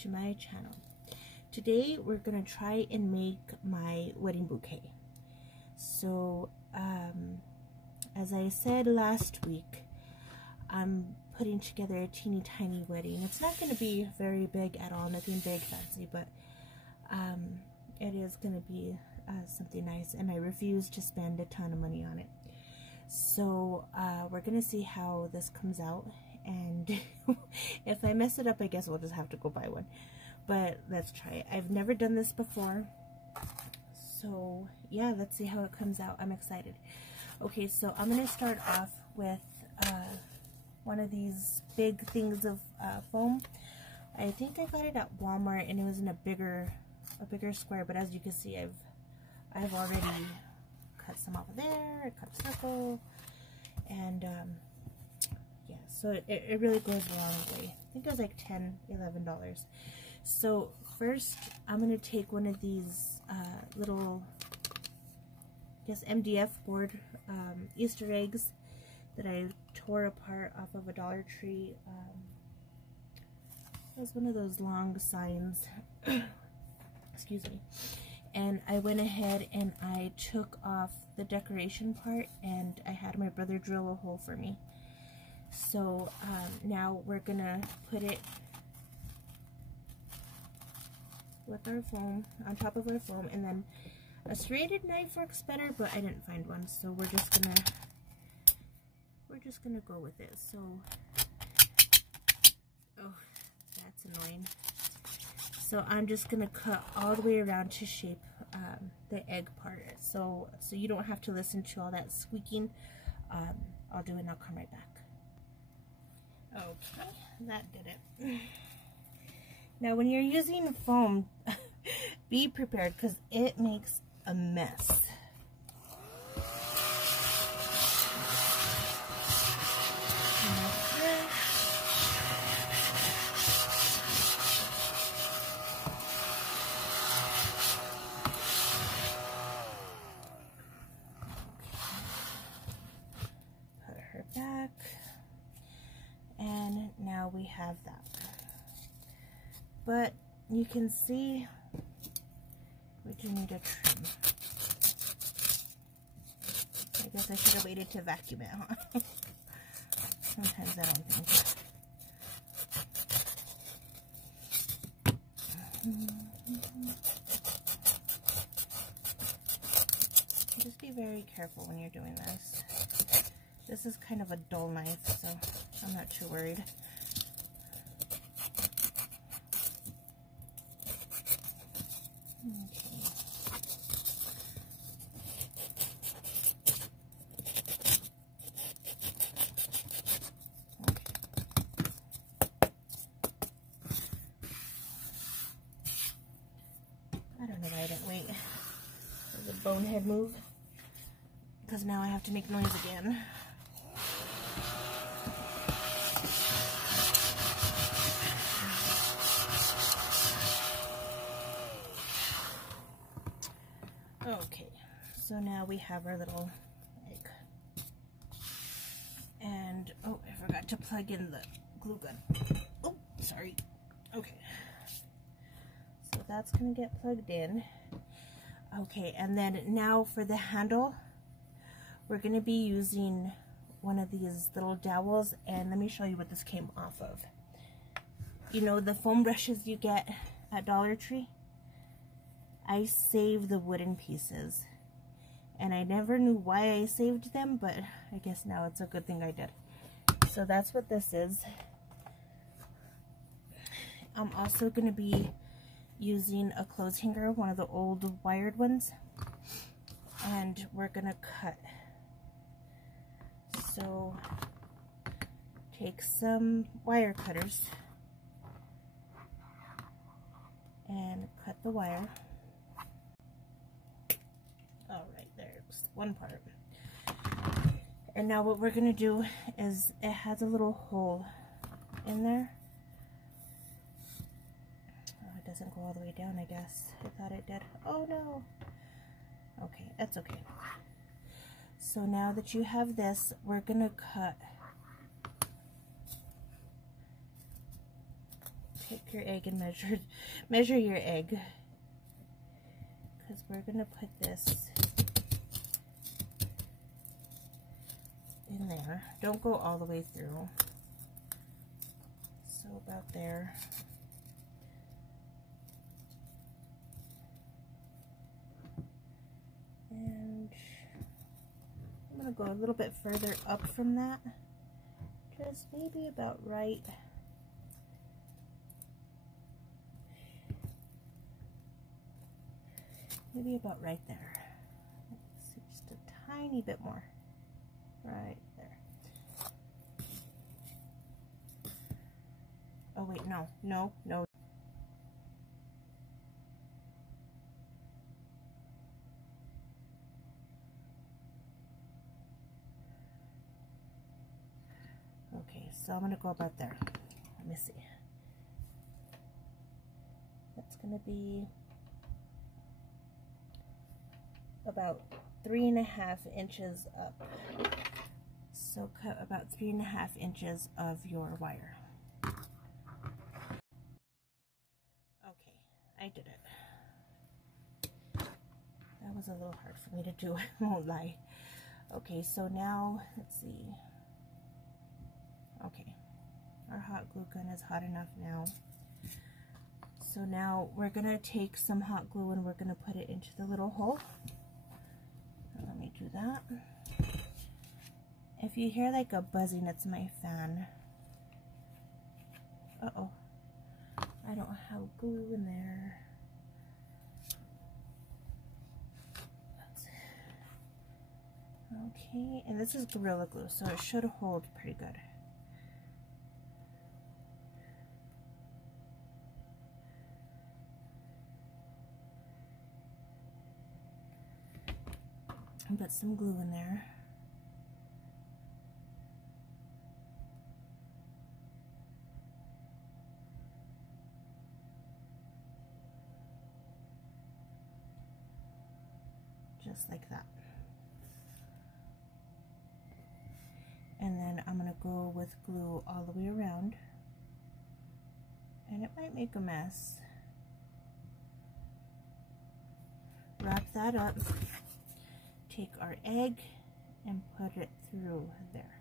to my channel. Today we're gonna try and make my wedding bouquet. So as I said last week, I'm putting together a teeny tiny wedding. It's not going to be very big at all, nothing big fancy, but it is going to be something nice, and I refuse to spend a ton of money on it. So we're going to see how this comes out, and if I mess it up, I guess we'll just have to go buy one. But let's try it. I've never done this before, so yeah, let's see how it comes out. I'm excited. Okay, so I'm going to start off with one of these big things of foam. I think I got it at Walmart, and it was in a bigger square, but as you can see, I've already cut some off of there. I cut a circle, and yeah, so it really goes a long way. I think it was like $10–11. So first, I'm going to take one of these little, I guess, MDF board Easter eggs that I tore apart off of a Dollar Tree. It was one of those long signs. Excuse me. And I went ahead and I took off the decoration part, and I had my brother drill a hole for me. So now we're gonna put it with our foam, on top of our foam, and then a serrated knife works better, but I didn't find one, so we're just gonna go with it. So, oh, that's annoying. So I'm just gonna cut all the way around to shape the egg part. So you don't have to listen to all that squeaking. I'll do it and I'll come right back. Okay, that did it. Now, when you're using foam, be prepared because it makes a mess. Put her back, and now we have that. But you can see we do need a trim. I guess I should have waited to vacuum it, huh? Sometimes I don't think. Just be very careful when you're doing this. This is kind of a dull knife, so I'm not too worried. I don't know why I didn't wait. It was a bonehead move, because now I have to make noise again. Okay, so now we have our little egg. And, oh, I forgot to plug in the glue gun. Oh, sorry. Okay. So that's going to get plugged in. Okay, and then now for the handle, we're going to be using one of these little dowels, and let me show you what this came off of. You know, the foam brushes you get at Dollar Tree? I saved the wooden pieces, and I never knew why I saved them, but I guess now it's a good thing I did. So that's what this is. I'm also going to be using a clothes hanger, one of the old wired ones, and we're going to cut. So take some wire cutters and cut the wire. Alright, there's one part. And now what we're going to do is, it has a little hole in there. Oh, it doesn't go all the way down, I guess. I thought it did. Oh no. Okay, that's okay. So now that you have this, we're going to cut Take your egg and measure your egg, because we're gonna put this in there. Don't go all the way through. So about there. And I'm gonna go a little bit further up from that. Just maybe about right. Maybe about right there. Just a tiny bit more. Right there. Oh wait, no. Okay, so I'm gonna go about there. Let me see. That's gonna be about 3.5 inches up. So cut about 3.5 inches of your wire. Okay, I did it. That was a little hard for me to do, I won't lie. Okay, so now, let's see. Okay, our hot glue gun is hot enough now. So now we're gonna take some hot glue and we're gonna put it into the little hole. Let me do that. If you hear like a buzzing, it's my fan. Uh-oh. I don't have glue in there. Okay, and this is Gorilla Glue, so it should hold pretty good. And put some glue in there. Just like that. And then I'm gonna go with glue all the way around. And it might make a mess. Wrap that up. Take our egg and put it through there.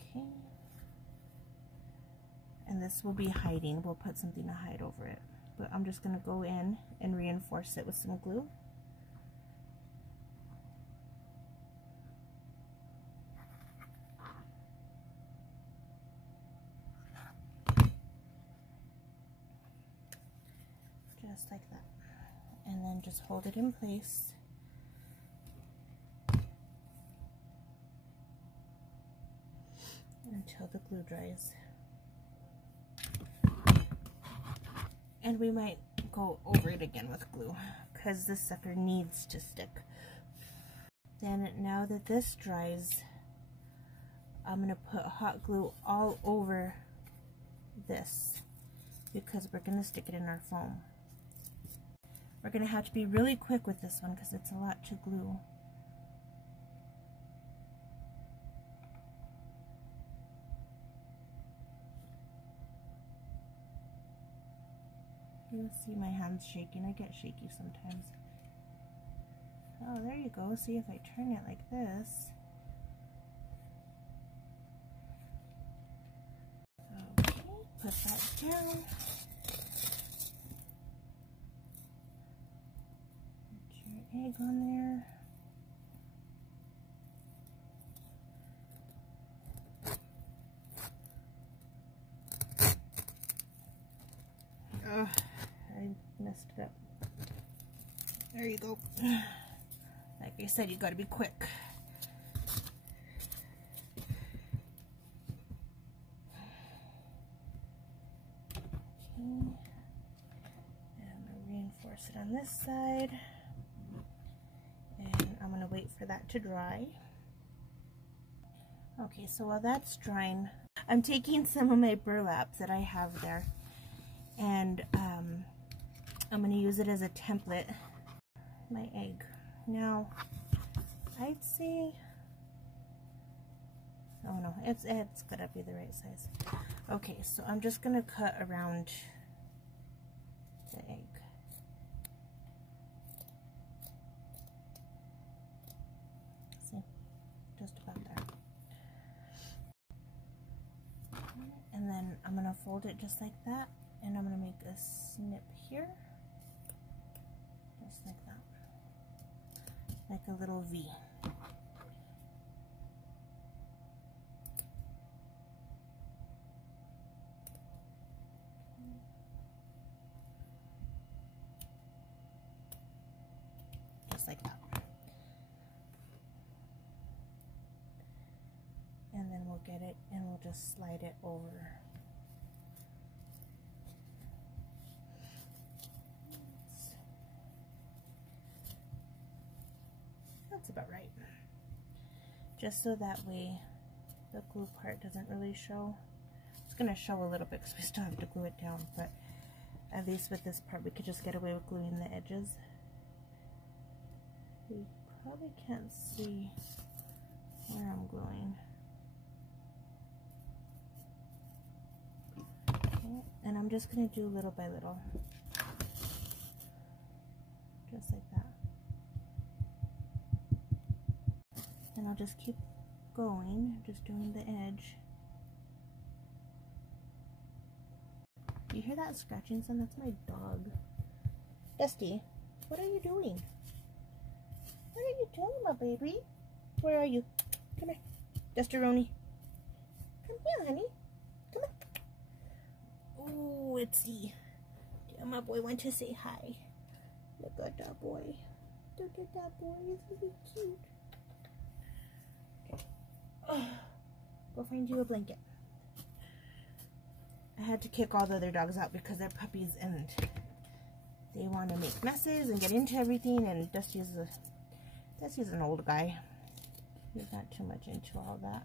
Okay. And this will be hiding. We'll put something to hide over it. But I'm just going to go in and reinforce it with some glue. Just like that. And then just hold it in place. Until the glue dries. And we might go over it again with glue because this sucker needs to stick. Then now that this dries, I'm going to put hot glue all over this because we're going to stick it in our foam. We're going to have to be really quick with this one because it's a lot to glue. You'll see my hands shaking. I get shaky sometimes. Oh, there you go. See, if I turn it like this. Okay, put that down. Put your egg on there. Ugh. I messed it up. There you go. Like I said, you gotta be quick. Okay. And I'm gonna reinforce it on this side. And I'm gonna wait for that to dry. Okay, so while that's drying, I'm taking some of my burlap that I have there. And I'm going to use it as a template. My egg. Now, I'd say, oh no, it's gotta be the right size. Okay, so I'm just gonna cut around the egg. See, just about there. And then I'm gonna fold it just like that, and I'm gonna make a snip here, just like that, like a little V. Just like that. And then we'll get it and we'll just slide it over. That's about right. Just so that way the glue part doesn't really show. It's going to show a little bit because we still have to glue it down, but at least with this part we could just get away with gluing the edges. You probably can't see where I'm gluing. Okay, and I'm just going to do little by little. Just like that. And I'll just keep going, just doing the edge. You hear that scratching sound? That's my dog. Dusty, what are you doing? What are you doing, my baby? Where are you? Come here, Dusty-roni. Come here, honey. Come on. Oh, let's see. Yeah, my boy wants to say hi. Look at that boy. Look at that boy. He's really cute. Okay. Oh, go find you a blanket. I had to kick all the other dogs out because they're puppies and they want to make messes and get into everything, and Dusty's an old guy. He's not too much into all that.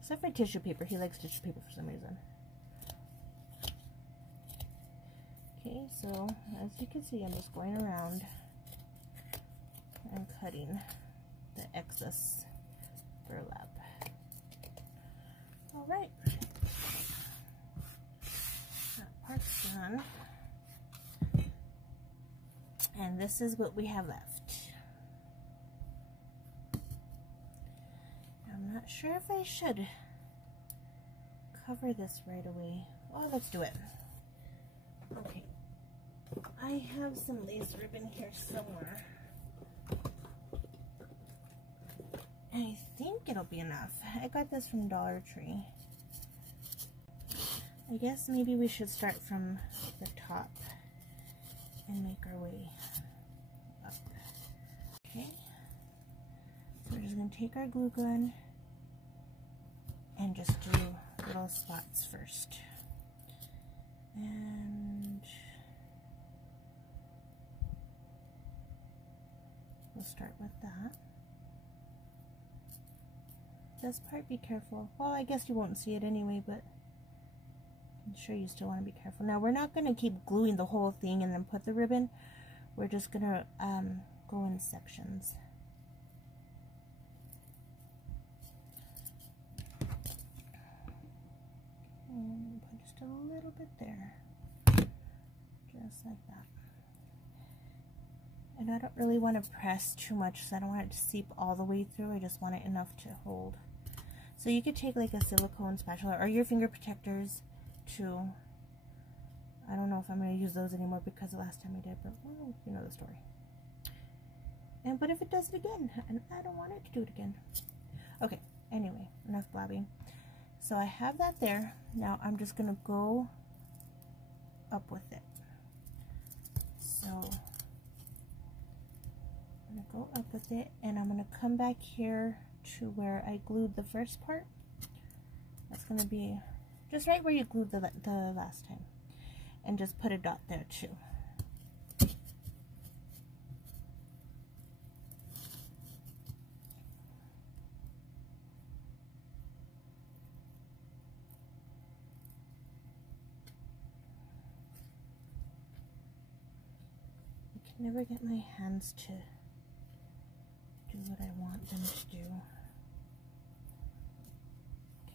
Except for tissue paper. He likes tissue paper for some reason. Okay, so as you can see, I'm just going around and cutting the excess burlap. All right, that part's done. And this is what we have left. I'm not sure if I should cover this right away. Oh, let's do it. Okay. I have some lace ribbon here somewhere. I think it'll be enough. I got this from Dollar Tree. I guess maybe we should start from the top and make our way up. Okay. So we're just going to take our glue gun and just do little spots first. And we'll start with that. This part, be careful. Well, I guess you won't see it anyway, but I'm sure you still want to be careful. Now, we're not going to keep gluing the whole thing and then put the ribbon. We're just going to go in sections. And put just a little bit there. Just like that. And I don't really want to press too much, so I don't want it to seep all the way through. I just want it enough to hold. So you could take like a silicone spatula or your finger protectors too. I don't know if I'm going to use those anymore because the last time I did, but well, you know the story. And but if it does it again, and I don't want it to do it again. Okay, anyway, enough blabbing. So I have that there. Now I'm just going to go up with it. So I'm going to go up with it, and I'm going to come back here to where I glued the first part. That's going to be just right where you glued the last time, and just put a dot there too. I can never get my hands to what I want them to do.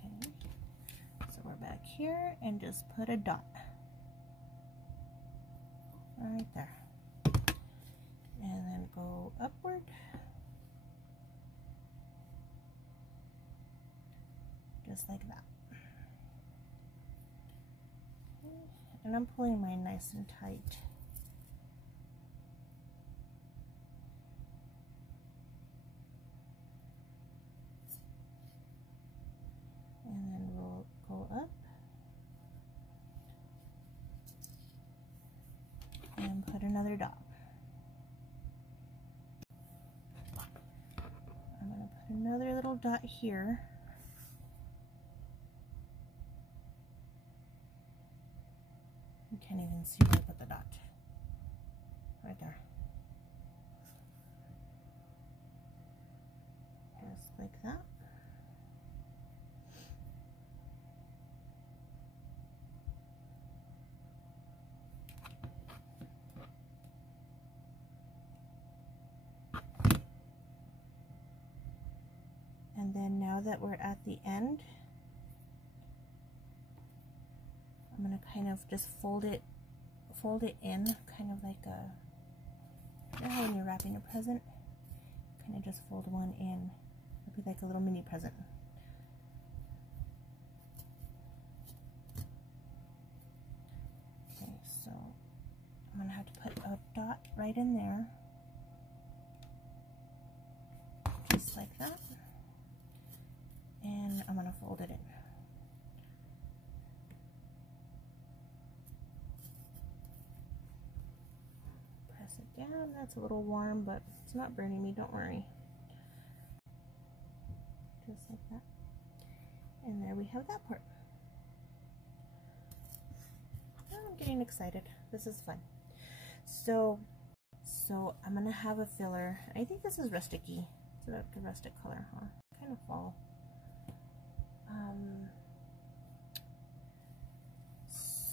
Okay, so we're back here and just put a dot right there. And then go upward. Just like that. Okay. And I'm pulling mine nice and tight. And then we'll go up and put another dot. I'm going to put another little dot here. You can't even see where I put the dot. Right there. Just like that. And then now that we're at the end, I'm going to kind of just fold it in, kind of like you know how when you're wrapping a present, kind of just fold one in. It'll be like a little mini present. Okay, so I'm going to have to put a dot right in there, just like that. And I'm going to fold it in. Press it down. That's a little warm, but it's not burning me, don't worry. Just like that. And there we have that part. Oh, I'm getting excited. This is fun. So I'm going to have a filler. I think this is rustic-y. It's like a rustic color, huh? Kind of fall.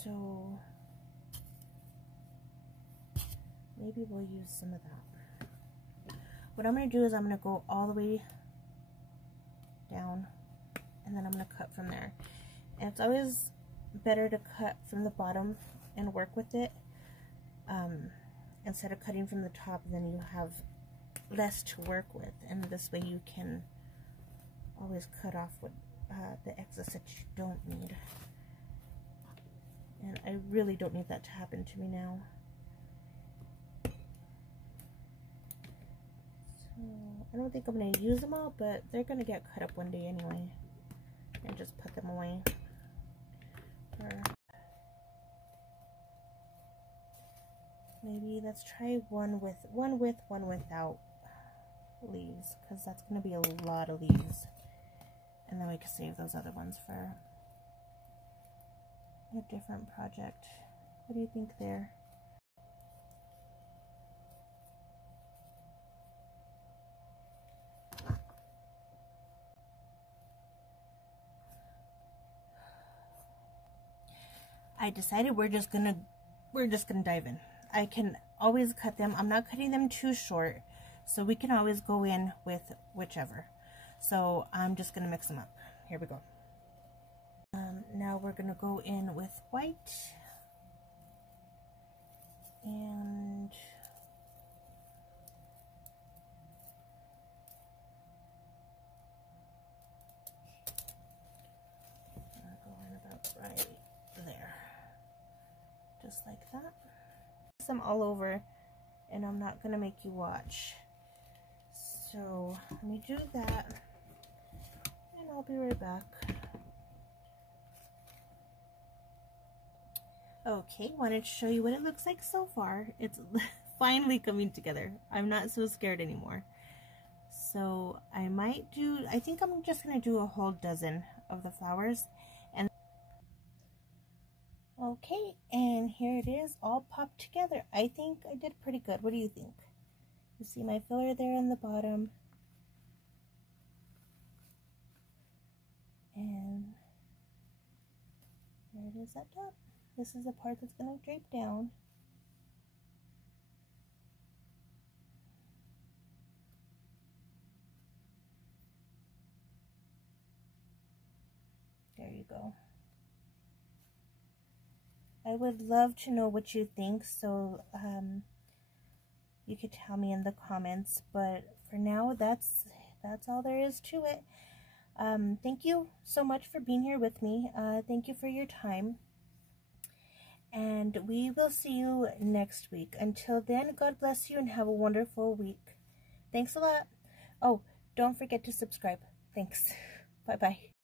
So maybe we'll use some of that. What I'm going to do is I'm going to go all the way down and then I'm going to cut from there. And it's always better to cut from the bottom and work with it instead of cutting from the top, then you have less to work with, and this way you can always cut off what the excess that you don't need. And I really don't need that to happen to me now. So I don't think I'm going to use them all, but they're going to get cut up one day anyway. And just put them away. Or maybe let's try one without leaves, because that's going to be a lot of leaves. And then we can save those other ones for a different project. What do you think there? I decided we're just gonna dive in. I can always cut them. I'm not cutting them too short, so we can always go in with whichever. So I'm just gonna mix them up. Here we go. Now we're gonna go in with white and I'll go in about right there, just like that. Some all over, and I'm not gonna make you watch. So let me do that, and I'll be right back. Okay, wanted to show you what it looks like so far. It's finally coming together. I'm not so scared anymore. So I think I'm just gonna do a whole dozen of the flowers. And okay, and here it is all popped together. I think I did pretty good. What do you think? You see my filler there on the bottom. And there it is at top. This is the part that's going to drape down. There you go. I would love to know what you think, so you could tell me in the comments. But for now, that's all there is to it. Thank you so much for being here with me. Thank you for your time. And we will see you next week. Until then, God bless you and have a wonderful week. Thanks a lot. Oh, don't forget to subscribe. Thanks. Bye-bye.